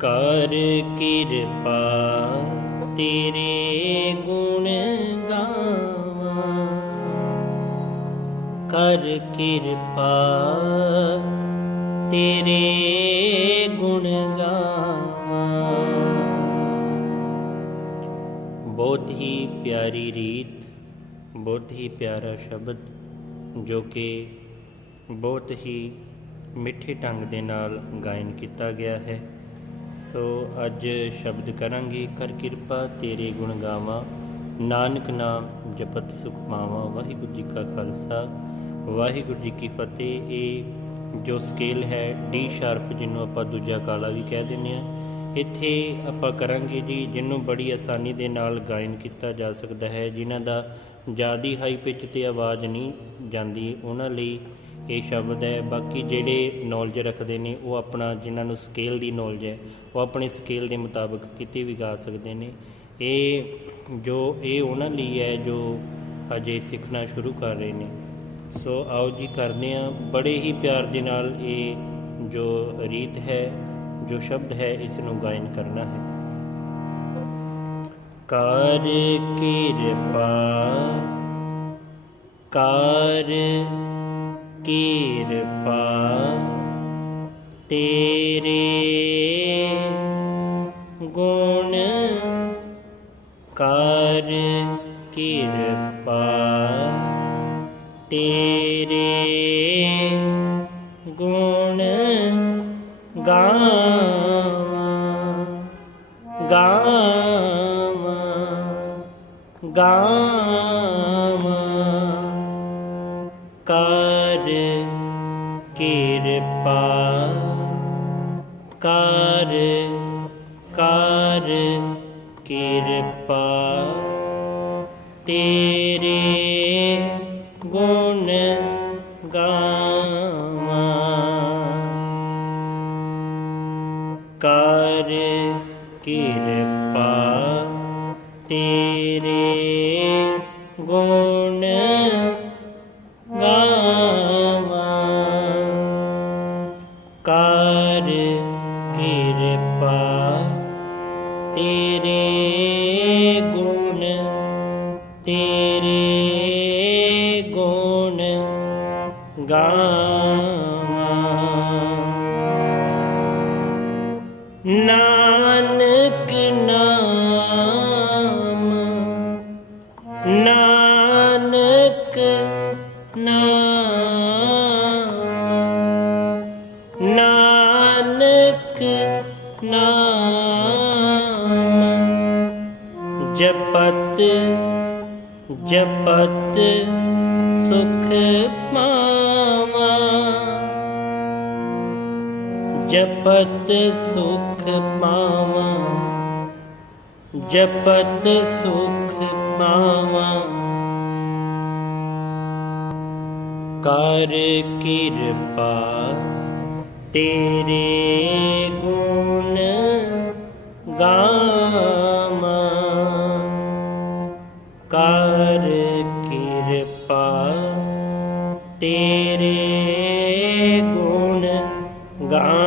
ਕਰ ਕਿਰਪਾ ਤੇਰੇ ਗੁਣ ਗਾਵਾਂ ਕਰ ਕਿਰਪਾ ਤੇਰੇ ਗੁਣ ਗਾਵਾਂ ਬਹੁਤ ਹੀ ਪਿਆਰੀ ਰੀਤ ਬਹੁਤ ਹੀ ਪਿਆਰਾ ਸ਼ਬਦ ਜੋ ਕਿ ਬਹੁਤ ਹੀ ਮਿੱਠੇ ਢੰਗ ਦੇ ਨਾਲ ਗਾਇਨ ਕੀਤਾ ਗਿਆ ਹੈ ਸੋ ਅੱਜ ਸ਼ਬਦ ਕਰਾਂਗੇ, ਕਰ ਕਿਰਪਾ ਤੇਰੇ ਗੁਣ ਗਾਵਾਂ। ਨਾਨਕ ਨਾਮ ਜਪਤ ਸੁਖ ਪਾਵਾਂ। ਵਾਹਿਗੁਰੂ ਜੀ ਕਾ ਖਾਲਸਾ, ਵਾਹਿਗੁਰੂ ਜੀ ਕੀ ਫਤਿਹ। ਇਹ ਜੋ ਸਕੇਲ ਹੈ ਡੀ ਸ਼ਾਰਪ ਜਿਹਨੂੰ ਆਪਾਂ ਦੂਜਾ ਕਾਲਾ ਵੀ ਕਹਿ ਦਿੰਦੇ ਆ ਇੱਥੇ ਆਪਾਂ ਕਰਾਂਗੇ ਜੀ, ਜਿਹਨੂੰ ਬੜੀ ਆਸਾਨੀ ਦੇ ਨਾਲ ਗਾਇਨ ਕੀਤਾ ਜਾ ਸਕਦਾ ਹੈ, ਜਿਨ੍ਹਾਂ ਦਾ ਜਿਆਦੀ ਹਾਈ ਪਿਚ ਤੇ ਆਵਾਜ਼ ਨਹੀਂ ਜਾਂਦੀ। ਉਹਨਾਂ ਲਈ ਇਹ ਸ਼ਬਦ ਹੈ। ਬਾਕੀ ਜਿਹੜੇ ਨੌਲੇਜ ਰੱਖਦੇ ਨੇ, ਉਹ ਆਪਣਾ ਜਿਨ੍ਹਾਂ ਨੂੰ ਸਕੇਲ ਦੀ ਨੌਲੇਜ ਹੈ, ਉਹ ਆਪਣੇ ਸਕੇਲ ਦੇ ਮੁਤਾਬਕ ਕਿਤੇ ਵੀ ਗਾ ਸਕਦੇ ਨੇ। ਇਹ ਜੋ, ਇਹ ਉਹਨਾਂ ਲਈ ਹੈ ਜੋ ਅਜੇ ਸਿੱਖਣਾ ਸ਼ੁਰੂ ਕਰ ਰਹੇ ਨੇ। ਸੋ ਆਓ ਜੀ, ਕਰਦੇ ਹਾਂ ਬੜੇ ਹੀ ਪਿਆਰ ਦੇ ਨਾਲ ਇਹ ਜੋ ਰੀਤ ਹੈ, ਜੋ ਸ਼ਬਦ ਹੈ ਇਸ ਨੂੰ ਗਾਇਨ ਕਰਨਾ ਹੈ। ਕਰ ਕਿਰਪਾ ਕਰ ਕਿਰਪਾ ਤੇਰੇ ਗੁਣ ਕਰ ਕਿਰਪਾ ਤੇਰੇ ਗੁਣ ਗਾਵਾਂ ਗਾਵਾਂ ਗਾਵਾਂ। ਕਿਰਪਾ ਕਰ ਕਰ ਕਿਰਪਾ। ਤੇਰੇ ਗੁਣ ਗਾਵਾਂ। ਕਰ ਕਿਰਪਾ। ਤੇਰੇ ਗੁਣ ਕਿਰਪਾ ਤੇਰੇ ਗੁਣ ਤੇਰੇ ਗੁਣ ਗਾਵਾਂ। ਨਾ ਜਪਤ ਜਪਤ ਸੁਖ ਪਾਵਾਂ। ਜਪਤ ਸੁਖ ਪਾਵਾਂ, ਜਪਤ ਸੁਖ ਪਾਵਾਂ। ਕਰ ਕਿਰਪਾ ਤੇਰੇ ਗੁਣ ਗਾਵਾਂ। ਗੁਣ ਗਾ